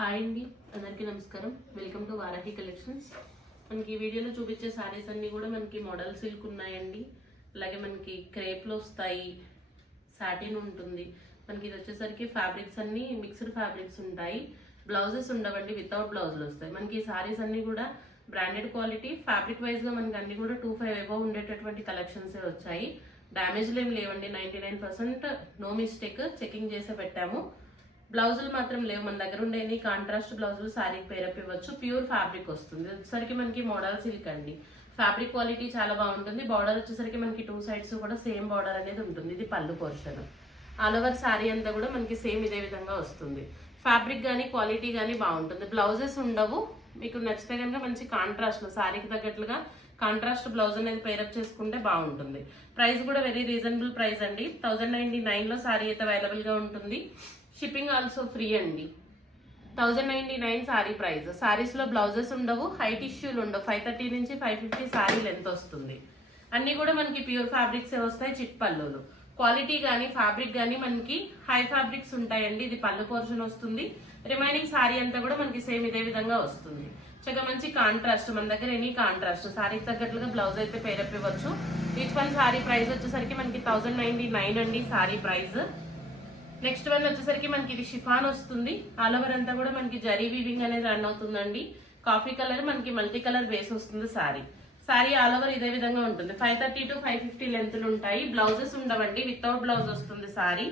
Hi అండి అందరికీ నమస్కారం. వెల్కమ్ టు వారాహి కలెక్షన్స్ మనకి ఈ వీడియోలో చూపించే శారీస్ అన్నీ కూడా మనకి మోడల్ సిల్క్ ఉన్నాయండి. అలాగే మనకి క్రేప్లు వస్తాయి సాటిన్ ఉంటుంది. మనకి ఇది వచ్చేసరికి ఫ్యాబ్రిక్స్ అన్ని మిక్స్డ్ ఫ్యాబ్రిక్స్ ఉంటాయి. బ్లౌజెస్ ఉండవండి వితౌట్ బ్లౌజులు వస్తాయి. మనకి ఈ శారీస్ అన్ని కూడా బ్రాండెడ్ క్వాలిటీ ఫ్యాబ్రిక్ వైజ్గా మనకి అన్ని కూడా టూ ఫైవ్ ఎబో ఉండేటటువంటి కలెక్షన్సే వచ్చాయి. డ్యామేజ్లు ఏమి లేవండి ninety nine percent no mistake checking చేసే పెట్టాము. బ్లౌజులు మాత్రం లేవు మన దగ్గర ఉండేది కాంట్రాస్ట్ బ్లౌజులు శారీకి పేరప్ ఇవ్వచ్చు. ప్యూర్ ఫ్యాబ్రిక్ వస్తుంది. వచ్చేసరికి మనకి మోడల్ సిల్క్ అండి. ఫ్యాబ్రిక్ క్వాలిటీ చాలా బాగుంటుంది. బార్డర్ వచ్చేసరికి మనకి టూ సైడ్స్ కూడా సేమ్ బార్డర్ అనేది ఉంటుంది. ఇది పళ్ళు పోర్షన్ ఆల్ ఓవర్ శారీ అంతా కూడా మనకి సేమ్ ఇదే విధంగా వస్తుంది. ఫ్యాబ్రిక్ కానీ క్వాలిటీ కానీ బాగుంటుంది. బ్లౌజెస్ ఉండవు. మీకు నచ్చితే కనుక మంచి కాంట్రాస్ట్లో శారీకి తగ్గట్లుగా కాంట్రాస్ట్ బ్లౌజ్ అనేది పేరప్ చేసుకుంటే బాగుంటుంది. ప్రైస్ కూడా వెరీ రీజనబుల్ ప్రైస్ అండి. థౌజండ్ నైన్టీ నైన్లో శారీ అయితే అవైలబుల్గా ఉంటుంది. షిప్పింగ్ ఆల్సో ఫ్రీ అండి. Thousand ninety nine sari price. శారీస్లో బ్లౌజెస్ ఉండవు హైట్ ఇష్యూలు ఉండవు. ఫైవ్ థర్టీ నుంచి ఫైవ్ ఫిఫ్టీ సారీ లెంత్ వస్తుంది. అన్నీ కూడా మనకి ప్యూర్ ఫ్యాబ్రిక్స్ వస్తాయి? చిట్ పళ్ళులు. క్వాలిటీ కానీ ఫ్యాబ్రిక్ కానీ మనకి హై ఫ్యాబ్రిక్స్ ఉంటాయండి. ఇది పళ్ళు పోర్షన్ వస్తుంది. రిమైనింగ్ సారీ అంతా కూడా మనకి సేమ్ ఇదే విధంగా వస్తుంది. చక్కగా మంచి కాంట్రాస్ట్ మన దగ్గర ఎనీ కాంట్రాస్ట్. సారీకి తగ్గట్లుగా బ్లౌజ్ అయితే pair up each one sari price వచ్చేసరికి మనకి థౌజండ్ నైన్టీ నైన్ అండి సారీ ప్రైస్. నెక్స్ట్ వన్ వచ్చేసరికి మనకి ఇది షిఫాన్ వస్తుంది. ఆల్ ఓవర్ అంతా కూడా మనకి జరీ వీవింగ్ అనేది రన్ అవుతుందండి. కాఫీ కలర్ మనకి మల్టీ కలర్ బేస్ వస్తుంది సారీ సారీ ఆల్ ఓవర్ ఇదే విధంగా ఉంటుంది. Five thirty to five fifty లెంత్లు ఉంటాయి. బ్లౌజెస్ ఉండవండి. వితౌట్ బ్లౌజ్ వస్తుంది సారీ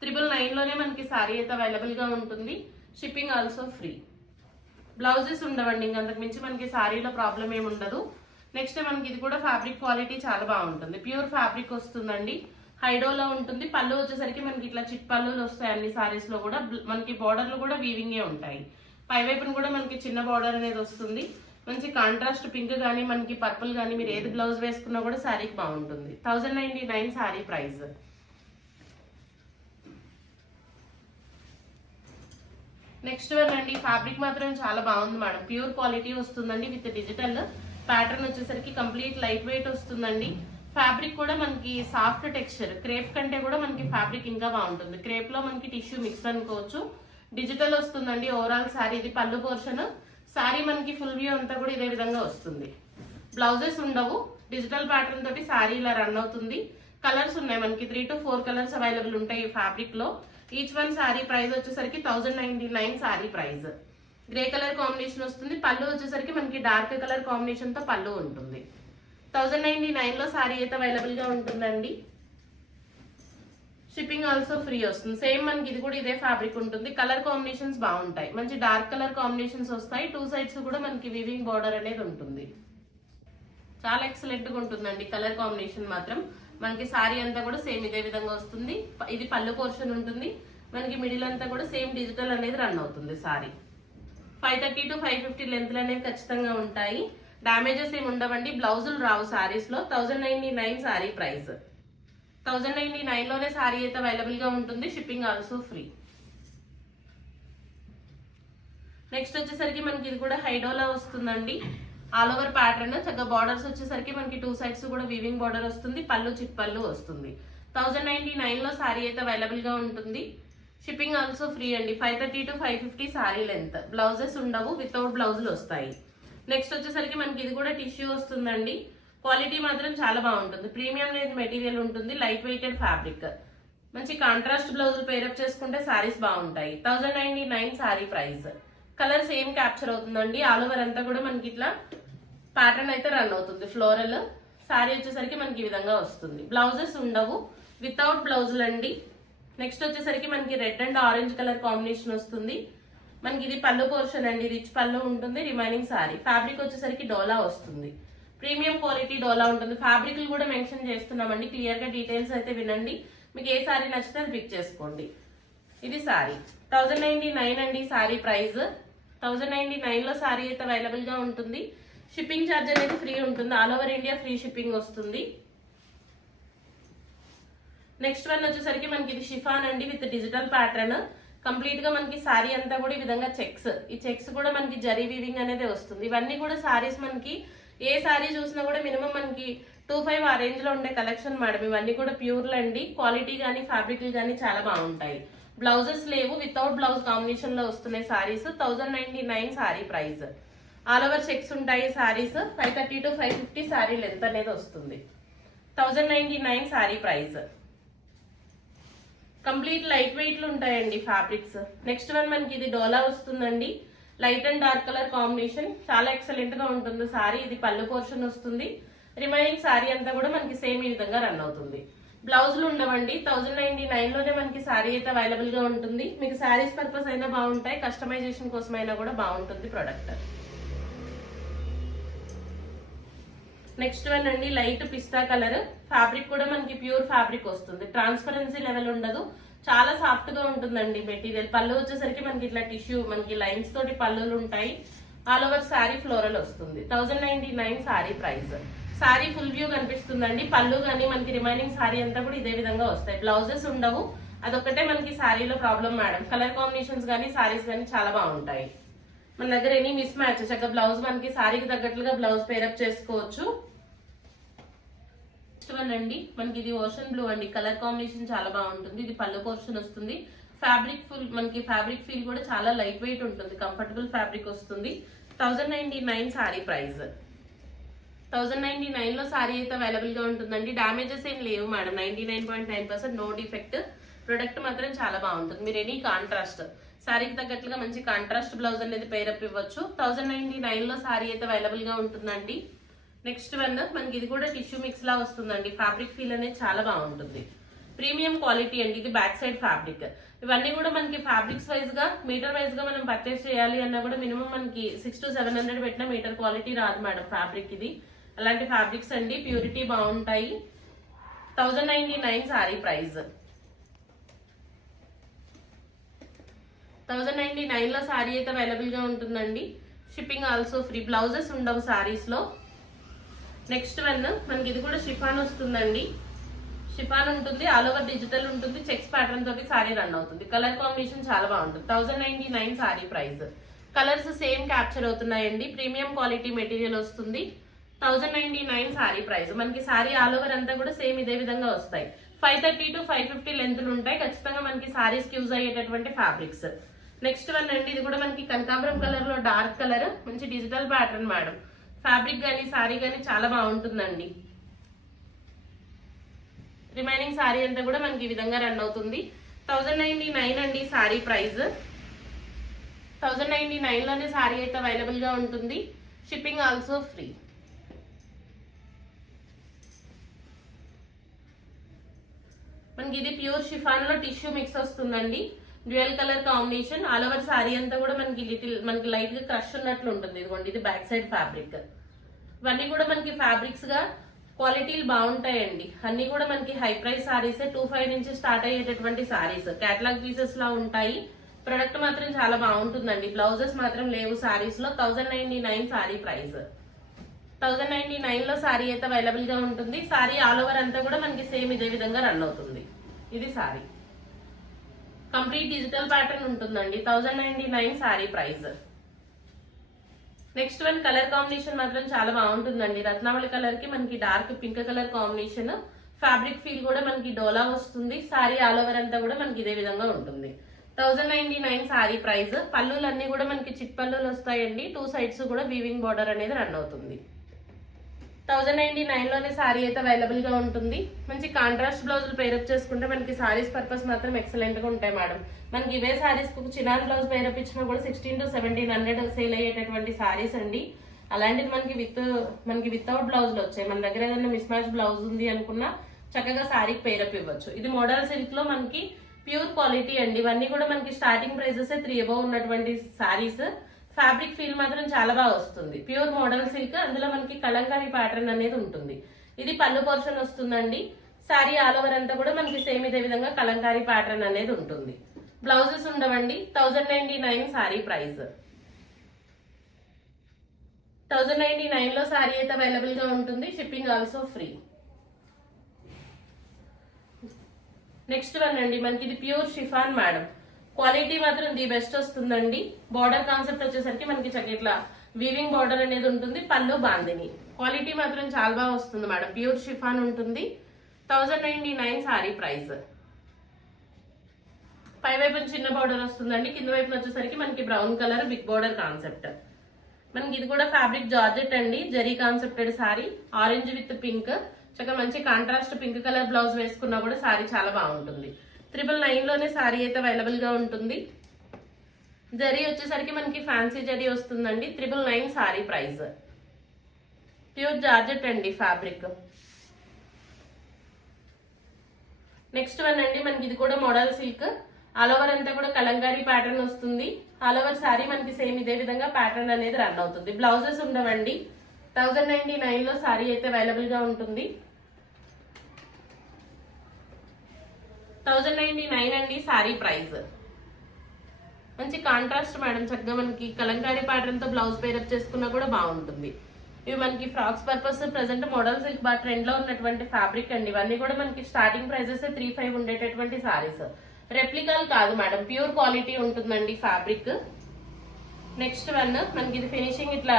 త్రిబుల్ నైన్లోనే మనకి సారీ అయితే అవైలబుల్గా ఉంటుంది. షిప్పింగ్ ఆల్సో ఫ్రీ బ్లౌజెస్ ఉండవండి. ఇంకంతకు మించి మనకి సారీలో ప్రాబ్లం ఏమి ఉండదు. నెక్స్ట్ మనకి ఇది కూడా ఫ్యాబ్రిక్ క్వాలిటీ చాలా బాగుంటుంది. ప్యూర్ ఫ్యాబ్రిక్ వస్తుందండి. హైడోలో ఉంటుంది. పళ్ళు వచ్చేసరికి మనకి ఇట్లా చిట్ పళ్ళులు వస్తాయి అన్ని సారీస్లో కూడా. మనకి బార్డర్లు కూడా వీవింగే ఉంటాయి. పై వైపున కూడా మనకి చిన్న బార్డర్ అనేది వస్తుంది. మంచి కాంట్రాస్ట్ పింక్ కానీ మనకి పర్పుల్ కానీ మీరు ఏది బ్లౌజ్ వేసుకున్నా కూడా శారీకి బాగుంటుంది. Thousand ninety nine sari price next one అండి. ఫ్యాబ్రిక్ మాత్రం చాలా బాగుంది మేడం. ప్యూర్ క్వాలిటీ వస్తుందండి. విత్ డిజిటల్ ప్యాటర్న్ వచ్చేసరికి కంప్లీట్ లైట్ వెయిట్ వస్తుందండి. ఫ్యాబ్రిక్ కూడా మనకి సాఫ్ట్ టెక్స్చర్ క్రేప్ కంటే కూడా మనకి ఫ్యాబ్రిక్ ఇంకా బాగుంటుంది. క్రేప్లో మనకి టిష్యూ మిక్స్ అనుకోవచ్చు. డిజిటల్ వస్తుందండి ఓవరాల్ శారీ ఇది పళ్ళు పోర్షన్. శారీ మనకి ఫుల్ వ్యూ అంతా కూడా ఇదే విధంగా వస్తుంది. బ్లౌజెస్ ఉండవు డిజిటల్ ప్యాటర్న్ తోటి శారీ ఇలా రన్ అవుతుంది. కలర్స్ ఉన్నాయి మనకి three to four colours available ఉంటాయి ఈ ఫ్యాబ్రిక్లో. ఈచ్ వన్ శారీ ప్రైస్ వచ్చేసరికి thousand ninety nine sari price grey colour combination వస్తుంది పళ్ళు వచ్చేసరికి మనకి డార్క్ కలర్ కాంబినేషన్తో పళ్ళు ఉంటుంది. థౌజండ్ నైన్టీ నైన్లో శారీ అయితే అవైలబుల్గా ఉంటుందండి. షిప్పింగ్ ఆల్సో ఫ్రీ వస్తుంది. సేమ్ మనకి ఇది కూడా ఇదే ఫ్యాబ్రిక్ ఉంటుంది. కలర్ కాంబినేషన్స్ బాగుంటాయి. మంచి డార్క్ కలర్ కాంబినేషన్స్ వస్తాయి. టూ సైడ్స్ కూడా మనకి వివింగ్ బార్డర్ అనేది ఉంటుంది. చాలా ఎక్సలెంట్గా ఉంటుందండి కలర్ కాంబినేషన్ మాత్రం. మనకి సారీ అంతా కూడా సేమ్ ఇదే విధంగా వస్తుంది. ఇది పళ్ళు పోర్షన్ ఉంటుంది. మనకి మిడిల్ అంతా కూడా సేమ్ డిజిటల్ అనేది రన్ అవుతుంది sari. Five thirty to five fifty లెంత్లు అనేవి ఖచ్చితంగా ఉంటాయి. డామేజెస్ ఏమి ఉండవండి. బ్లౌజులు రావు శారీస్లో thousand ninety nine sari price thousand ninety నైన్లోనే sari అయితే అవైలబుల్గా ఉంటుంది. షిప్పింగ్ ఆల్సో ఫ్రీ నెక్స్ట్ వచ్చేసరికి మనకి ఇది కూడా హైడోలా వస్తుందండి. ఆల్ ఓవర్ ప్యాటర్న్ చక్కగా బార్డర్స్ వచ్చేసరికి మనకి టూ సైడ్స్ కూడా వీవింగ్ బార్డర్ వస్తుంది. పళ్ళు చిట్ పళ్ళు వస్తుంది. థౌజండ్ నైన్టీ నైన్లో శారీ అయితే అవైలబుల్గా ఉంటుంది. షిప్పింగ్ ఆల్సో ఫ్రీ అండి. Five thirty to five fifty sari length blouses ఉండవు. వితౌట్ బ్లౌజులు వస్తాయి. నెక్స్ట్ వచ్చేసరికి మనకి ఇది కూడా టిష్యూ వస్తుందండి. క్వాలిటీ మాత్రం చాలా బాగుంటుంది. ప్రీమియం అనేది మెటీరియల్ ఉంటుంది. Light weighted fabric. మంచి కాంట్రాస్ట్ బ్లౌజులు పేరప్ చేసుకుంటే శారీస్ బాగుంటాయి. Thousand ninety nine sari price. Colour same capture అవుతుందండి. ఆల్ ఓవర్ అంతా కూడా మనకి ఇట్లా ప్యాటర్న్ అయితే రన్ అవుతుంది. ఫ్లోరల్ శారీ వచ్చేసరికి మనకి ఈ విధంగా వస్తుంది. బ్లౌజెస్ ఉండవు. వితౌట్ బ్లౌజులు అండి. నెక్స్ట్ వచ్చేసరికి మనకి red and orange colour combination వస్తుంది. మనకి ఇది పళ్ళు పోర్షన్ అండి రిచ్ పళ్ళు ఉంటుంది రిమైనింగ్ సారీ. ఫ్యాబ్రిక్ వచ్చేసరికి డోలా వస్తుంది. ప్రీమియం క్వాలిటీ డోలా ఉంటుంది. ఫ్యాబ్రిక్లు కూడా మెన్షన్ చేస్తున్నామండి. క్లియర్గా డీటెయిల్స్ అయితే వినండి. మీకు ఏ సారీ నచ్చితే అది పిక్ చేసుకోండి. ఇది సారీ. థౌజండ్ నైన్టీ నైన్ అండి సారీ ప్రైస్. థౌజండ్ నైన్టీ నైన్లో సారీ అయితే అవైలబుల్గా ఉంటుంది. షిప్పింగ్ ఛార్జ్ అనేది ఫ్రీ ఉంటుంది. All over India free shipping వస్తుంది. నెక్స్ట్ వన్ వచ్చేసరికి మనకి ఇది షిఫాన్ అండి విత్ డిజిటల్ ప్యాటర్న్ కంప్లీట్గా మనకి సారీ అంతా కూడా ఈ విధంగా చెక్స్. ఈ చెక్స్ కూడా మనకి జరీ వీవింగ్ అనేది వస్తుంది. ఇవన్నీ కూడా సారీస్ మనకి ఏ సారీ చూసినా కూడా మినిమం మనకి టూ ఫైవ్ ఆ రేంజ్లో ఉండే కలెక్షన్ మేడం ఇవన్నీ కూడా ప్యూర్లు అండి. క్వాలిటీ కానీ ఫ్యాబ్రిక్లు కానీ చాలా బాగుంటాయి. బ్లౌజెస్ లేవు. వితౌట్ బ్లౌజ్ కాంబినేషన్లో వస్తున్నాయి saris thousand ninety nine sari price all over checks ఉంటాయి saris five thirty to five fifty sari length అనేది వస్తుంది. Thousand ninety nine sari price complete light వెయిట్లు ఉంటాయండి ఫ్యాబ్రిక్స్. నెక్స్ట్ వన్ మనకి ఇది డోలా వస్తుందండి. Light and dark colour combination. చాలా ఎక్సలెంట్గా ఉంటుంది సారీ. ఇది పళ్ళు పోర్షన్ వస్తుంది. రిమైనింగ్ సారీ అంతా కూడా మనకి సేమ్ ఈ విధంగా రన్ అవుతుంది. బ్లౌజులు ఉండవండి. థౌజండ్ నైన్టీ నైన్లోనే మనకి సారీ అయితే అవైలబుల్గా ఉంటుంది. మీకు సారీస్ పర్పస్ అయినా బాగుంటాయి. కస్టమైజేషన్ కోసం అయినా కూడా బాగుంటుంది ప్రోడక్ట్ నెక్స్ట్ వన్ అండి లైట్ పిస్తా కలర్. ఫ్యాబ్రిక్ కూడా మనకి ప్యూర్ ఫ్యాబ్రిక్ వస్తుంది. ట్రాన్స్పరెన్సీ లెవెల్ ఉండదు. చాలా సాఫ్ట్గా ఉంటుందండి మెటీరియల్. పళ్ళు వచ్చేసరికి మనకి ఇట్లా టిష్యూ మనకి లైన్స్ తోటి పళ్ళులు ఉంటాయి. ఆల్ ఓవర్ శారీ ఫ్లోరల్ వస్తుంది. Thousand ninety nine sari price. Sari full view కనిపిస్తుందండి. పళ్ళు కానీ మనకి రిమైనింగ్ శారీ అంతా కూడా ఇదే విధంగా వస్తాయి. బ్లౌజెస్ ఉండవు. అదొక్కటే మనకి శారీలో ప్రాబ్లం మేడం. కలర్ కాంబినేషన్స్ కానీ శారీస్ కానీ చాలా బాగుంటాయి. మన దగ్గర ఎనీ మిస్ మ్యాచ్ చక్కగా బ్లౌజ్ మనకి శారీకి తగ్గట్లుగా బ్లౌజ్ పేరప్ చేసుకోవచ్చు. నెక్స్ట్ వన్ అండి. మనకి ఇది ఓషన్ బ్లూ అండి. కలర్ కాంబినేషన్ చాలా బాగుంటుంది. ఇది పళ్ళు పోర్షన్ వస్తుంది. ఫ్యాబ్రిక్ ఫుల్ మనకి ఫ్యాబ్రిక్ ఫీల్ కూడా చాలా లైట్ వెయిట్ ఉంటుంది. కంఫర్టబుల్ ఫ్యాబ్రిక్ వస్తుంది. Thousand ninety nine sari price. Thousand ninety నైన్లో సారీ అయితే అవైలబుల్గా ఉంటుందండి. డామేజెస్ ఏం లేవు madam. Ninety nine point nine percent no defect product మాత్రం చాలా బాగుంటుంది. మీరు ఎనీ కాంట్రాస్ట్ శారీకి తగ్గట్లుగా మంచి కాంట్రాస్ట్ బ్లౌజ్ అనేది పేరప్ ఇవ్వచ్చు. థౌజండ్ నైన్టీ నైన్లో సారీ అయితే అవైలబుల్గా ఉంటుందండి. నెక్స్ట్ వన్ మనకి ఇది కూడా టిష్యూ మిక్స్ లా వస్తుందండి. ఫ్యాబ్రిక్ ఫీల్ అనేది చాలా బాగుంటుంది. ప్రీమియం క్వాలిటీ అండి. ఇది బ్యాక్ సైడ్ ఫ్యాబ్రిక్. ఇవన్నీ కూడా మనకి ఫ్యాబ్రిక్స్ వైజ్గా మీటర్ వైజ్గా మనం పర్చేస్ చేయాలి అన్నా కూడా మినిమం మనకి సిక్స్ టు సెవెన్ హండ్రెడ్ పెట్టిన మీటర్ క్వాలిటీ రాదు మేడం ఫ్యాబ్రిక్ ఇది. అలాంటి ఫ్యాబ్రిక్స్ అండి. ప్యూరిటీ బాగుంటాయి. Thousand ninety nine sari price. Thousand ninety నైన్లో సారీ అయితే అవైలబుల్గా ఉంటుందండి. షిప్పింగ్ ఆల్సో ఫ్రీ బ్లౌజెస్ ఉండవు సారీస్లో నెక్స్ట్ వన్ మనకి ఇది కూడా షిఫాన్ వస్తుందండి. షిఫాన్ ఉంటుంది ఆల్ ఓవర్ డిజిటల్ ఉంటుంది చెక్స్ ప్యాటర్న్ తోటి సారీ రన్ అవుతుంది. కలర్ కాంబినేషన్ చాలా బాగుంటుంది. Thousand ninety nine sari price. Colours same capture అవుతున్నాయండి. ప్రీమియం క్వాలిటీ మెటీరియల్ వస్తుంది. Thousand ninety nine sari price. మనకి సారీ ఆల్ ఓవర్ అంతా కూడా సేమ్ ఇదే విధంగా వస్తాయి. Five thirty to five fifty లెంత్లు ఉంటాయి. ఖచ్చితంగా మనకి సారీస్ యూజ్ అయ్యేటటువంటి ఫ్యాబ్రిక్స్. నెక్స్ట్ వన్ అండి ఇది కూడా మనకి కనకాంబరం కలర్లో డార్క్ కలర్. మంచి డిజిటల్ ప్యాటర్న్ మేడం. ఫ్యాబ్రిక్ కానీ శారీ కానీ చాలా బాగుంటుందండి. రిమైనింగ్ శారీ అంతా కూడా మనకి ఈ విధంగా రన్ అవుతుంది. థౌజండ్ నైన్టీ నైన్ అండి శారీ ప్రైస్. థౌజండ్ నైన్టీ నైన్లోనే శారీ అయితే అవైలబుల్గా ఉంటుంది. షిప్పింగ్ ఆల్సో ఫ్రీ మనకి ఇది ప్యూర్ షిఫాన్లో టిష్యూ మిక్స్ వస్తుందండి. Dual colour combination. All over sari అంతా కూడా మనకి లిటిల్ మనకి లైట్గా క్రష్ ఉన్నట్లు ఉంటుంది. ఇదిగోండి ఇది బ్యాక్ సైడ్ ఫ్యాబ్రిక్ ఇవన్నీ కూడా మనకి ఫ్యాబ్రిక్స్గా క్వాలిటీలు బాగుంటాయండి. అన్ని కూడా మనకి high price saris two five నుంచి స్టార్ట్ అయ్యేటటువంటి సారీస్ కేటలాగ్ పీసెస్ లా ఉంటాయి. ప్రొడక్ట్ మాత్రం చాలా బాగుంటుందండి. బ్లౌజెస్ మాత్రం లేవు సారీస్లో. Thousand ninety nine sari price thousand ninety నైన్లో సారీ అయితే అవైలబుల్గా ఉంటుంది. సారీ ఆల్ ఓవర్ అంతా కూడా మనకి సేమ్ ఇదే విధంగా రన్ అవుతుంది. ఇది సారీ కంప్లీట్ డిజిటల్ ప్యాటర్న్ ఉంటుందండి. Thousand ninety nine sari price. Next one colour combination మాత్రం చాలా బాగుంటుందండి. రత్నావళి కలర్కి మనకి dark pink colour combination. Fabric feel కూడా మనకి డోలా వస్తుంది. సారీ ఆల్ ఓవర్ అంతా కూడా మనకి ఇదే విధంగా ఉంటుంది. Thousand ninety nine sari price. పళ్ళులన్నీ కూడా మనకి చిట్ పళ్ళులు వస్తాయండి. టూ సైడ్స్ కూడా వీవింగ్ బార్డర్ అనేది రన్ అవుతుంది. థౌజండ్ నైన్టీ నైన్లోనే శారీ సారీ అయితే అవైలబుల్గా ఉంటుంది. మంచి కాంట్రాస్ట్ బ్లౌజులు పేరప్ చేసుకుంటే మనకి సారీస్ పర్పస్ మాత్రం ఎక్సలెంట్గా ఉంటాయి మేడం మనకి ఇవే సారీస్కు బ్లౌజ్ పేరప్ ఇచ్చినా కూడా sixteen to seventeen hundred sale అయ్యేటటువంటి సారీస్ అండి. అలాంటిది మనకి విత్ మనకి వితౌట్ బ్లౌజులు వచ్చాయి. మన దగ్గర ఏదైనా మిస్ మ్యాచ్ బ్లౌజ్ ఉంది అనుకున్నా చక్కగా సారీకి పేరప్ ఇవ్వచ్చు. ఇది మోడల్ సిల్క్లో మనకి ప్యూర్ క్వాలిటీ అండి. ఇవన్నీ కూడా మనకి స్టార్టింగ్ ప్రైజెస్ త్రీ అబౌవ్ ఉన్నటువంటి సారీస్ ఫ్యాబ్రిక్ ఫీల్ మాత్రం చాలా బాగా వస్తుంది. ప్యూర్ మోడల్ సిల్క్ అందులో మనకి కలంకారీ ప్యాటర్న్ అనేది ఉంటుంది. ఇది పళ్ళు పోర్షన్ వస్తుందండి. శారీ ఆల్ ఓవర్ అంతా కూడా మనకి సేమ్ ఇదే విధంగా కలంకారీ ప్యాటర్న్ అనేది ఉంటుంది. బ్లౌజెస్ ఉండవండి. Thousand ninety nine sari price. Thousand ninety నైన్లో శారీ అయితే అవైలబుల్గా ఉంటుంది. Shipping also free next one అండి. మనకి ఇది ప్యూర్ షిఫాన్ మేడం క్వాలిటీ మాత్రం ది బెస్ట్ వస్తుందండి. బార్డర్ కాన్సెప్ట్ వచ్చేసరికి మనకి చక్క ఇట్లా వీవింగ్ బార్డర్ అనేది ఉంటుంది పళ్ళు బాందిని. క్వాలిటీ మాత్రం చాలా బాగా వస్తుంది మేడం. ప్యూర్ షిఫాన్ ఉంటుంది. Thousand ninety nine sari price పై వైపు చిన్న బార్డర్ వస్తుందండి. కింద వైపున వచ్చేసరికి మనకి brown colour big border concept మనకి ఇది కూడా ఫ్యాబ్రిక్ జార్జెట్ అండి. Zari concepted sari orange with pink చక్కగా మంచి కాంట్రాస్ట్ పింక్ కలర్ బ్లౌజ్ వేసుకున్నా కూడా సారీ చాలా బాగుంటుంది. త్రిబుల్ నైన్లోనే శారీ అయితే అవైలబుల్గా ఉంటుంది. జరీ వచ్చేసరికి మనకి ఫ్యాన్సీ జరీ వస్తుందండి. Triple nine sari price pure georgette అండి ఫ్యాబ్రిక్ నెక్స్ట్ వన్ అండి మనకి ఇది కూడా మోడల్ సిల్క్ ఆల్ ఓవర్ అంతా కూడా కలంకారీ ప్యాటర్న్ వస్తుంది. ఆల్ ఓవర్ మనకి సేమ్ ఇదే విధంగా ప్యాటర్న్ అనేది రన్ అవుతుంది. బ్లౌజెస్ ఉండవండి. థౌజండ్ నైన్టీ నైన్లో శారీ అయితే అవైలబుల్గా ఉంటుంది. థౌజండ్ నైన్టీ నైన్ అండి శారీ ప్రైస్ మంచి కాంట్రాస్ట్ మేడం చక్కగా మనకి కలంకారీ ప్యాటర్న్తో బ్లౌజ్ పేరప్ చేసుకున్నా కూడా బాగుంటుంది. ఇవి మనకి ఫ్రాక్స్ పర్పస్ ప్రెసెంట్ మోడల్స్ బాగా ట్రెండ్లో ఉన్నటువంటి ఫ్యాబ్రిక్ అండి. ఇవన్నీ కూడా మనకి స్టార్టింగ్ ప్రైజెస్ త్రీ ఫైవ్ ఉండేటటువంటి శారీస్ రెప్లికల్ కాదు మేడం ప్యూర్ క్వాలిటీ ఉంటుందండి ఫ్యాబ్రిక్ నెక్స్ట్ వన్ మనకి ఇది ఫినిషింగ్ ఇట్లా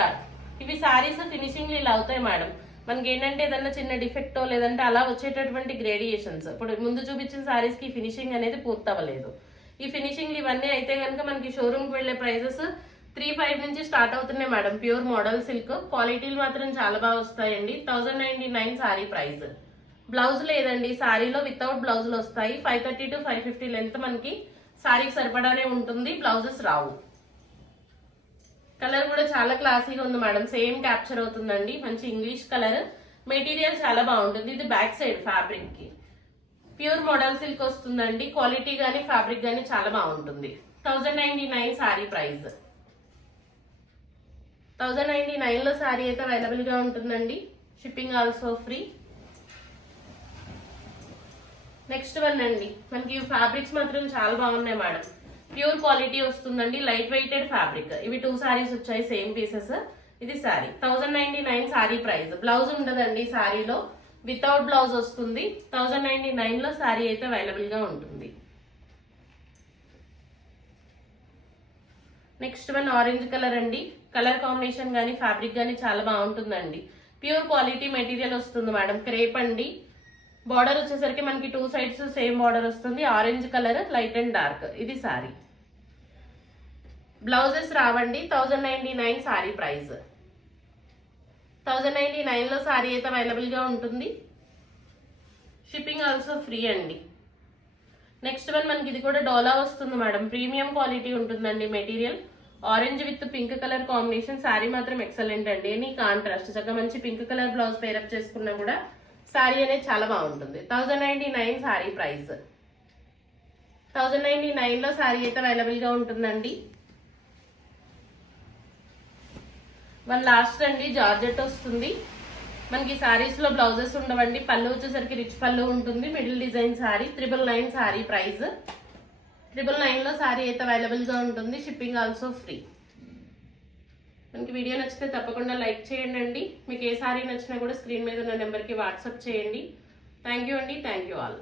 ఇవి శారీస్ ఫినిషింగ్ ఇలా అవుతాయి మేడం. మనకి ఏంటంటే ఏదన్నా చిన్న డిఫెక్టో లేదంటే అలా వచ్చేటటువంటి గ్రేడియేషన్స్. ఇప్పుడు ముందు చూపించిన సారీస్కి ఫినిషింగ్ అనేది పూర్తవ్వలేదు. ఈ ఫినిషింగ్లు ఇవన్నీ అయితే కనుక మనకి షోరూమ్కి వెళ్ళే వెళ్ళే ప్రైజెస్ త్రీ ఫైవ్ నుంచి స్టార్ట్ అవుతున్నాయి మేడం. ప్యూర్ మోడల్ సిల్క్ క్వాలిటీలు మాత్రం చాలా బాగా వస్తాయండి. Thousand ninety nine sari price blouse లేదండి సారీలో వితౌట్ బ్లౌజులు వస్తాయి. Five thirty to five fifty length మనకి సారీకి సరిపడానే ఉంటుంది. బ్లౌజెస్ రావు. కలర్ కూడా చాలా క్లాసీగా ఉంది మేడం. సేమ్ క్యాప్చర్ అవుతుందండి. మంచి ఇంగ్లీష్ కలర్. మెటీరియల్ చాలా బాగుంటుంది. ఇది బ్యాక్ సైడ్ ఫ్యాబ్రిక్కి. ప్యూర్ మోడల్ సిల్క్ వస్తుందండి. క్వాలిటీ గానీ ఫ్యాబ్రిక్ గానీ చాలా బాగుంటుంది. Thousand ninety nine sari price. Thousand ninety నైన్లో సారీ అయితే అవైలబుల్గా ఉంటుందండి. Shipping also free next one అండి. మనకి ఫ్యాబ్రిక్స్ మాత్రం చాలా బాగున్నాయి మేడం. ప్యూర్ క్వాలిటీ వస్తుందండి లైట్ వెయిటెడ్ ఫ్యాబ్రిక్. ఇవి టూ సారీస్ వచ్చాయి సేమ్ పీసెస్ ఇది sari thousand ninety nine sari price blouse ఉండదండి సారీలో వితౌట్ బ్లౌజ్ వస్తుంది. థౌజండ్ నైన్టీ నైన్లో సారీ అయితే అవైలబుల్గా ఉంటుంది. నెక్స్ట్ వన్ ఆరెంజ్ కలర్ అండి. కలర్ కాంబినేషన్ కానీ ఫ్యాబ్రిక్ కానీ చాలా బాగుంటుందండి. ప్యూర్ క్వాలిటీ మెటీరియల్ వస్తుంది మేడం క్రేప్ అండి. బార్డర్ వచ్చేసరికి మనకి టూ సైడ్స్ సేమ్ బార్డర్ వస్తుంది. Orange colour light and dark ఇది సారీ బ్లౌజెస్ రావండి. Thousand ninety nine sari price thousand ninety నైన్లో సారీ అయితే అవైలబుల్గా ఉంటుంది. షిప్పింగ్ ఆల్సో ఫ్రీ అండి. నెక్స్ట్ వన్ మనకి ఇది కూడా డోలా వస్తుంది మేడం ప్రీమియం క్వాలిటీ ఉంటుందండి material orange with pink colour combination sari మాత్రం ఎక్సలెంట్ అండి. ఎనీ కాంట్రాస్ట్ చక్కగా మంచి పింక్ కలర్ బ్లౌజ్ పేరప్ చేసుకున్నా కూడా శారీ అనేది చాలా బాగుంటుంది. Thousand ninety nine sari price. Thousand ninety నైన్లో శారీ అయితే అవైలబుల్గా ఉంటుందండి. వన్ లాస్ట్ అండి జార్జెట్ వస్తుంది. మనకి శారీస్లో బ్లౌజెస్ ఉండవండి. పళ్ళు వచ్చేసరికి రిచ్ పళ్ళు ఉంటుంది. Middle design sari triple nine sari price. Triple నైన్లో శారీ అయితే అవైలబుల్గా ఉంటుంది. షిప్పింగ్ ఆల్సో ఫ్రీ మనకి వీడియో నచ్చితే తప్పకుండా లైక్ చేయండి అండి మీకు ఏ సారీ నచ్చినా కూడా స్క్రీన్ మీద ఉన్న నెంబర్కి వాట్సాప్ చేయండి. థ్యాంక్ యూ అండి. Thank you all.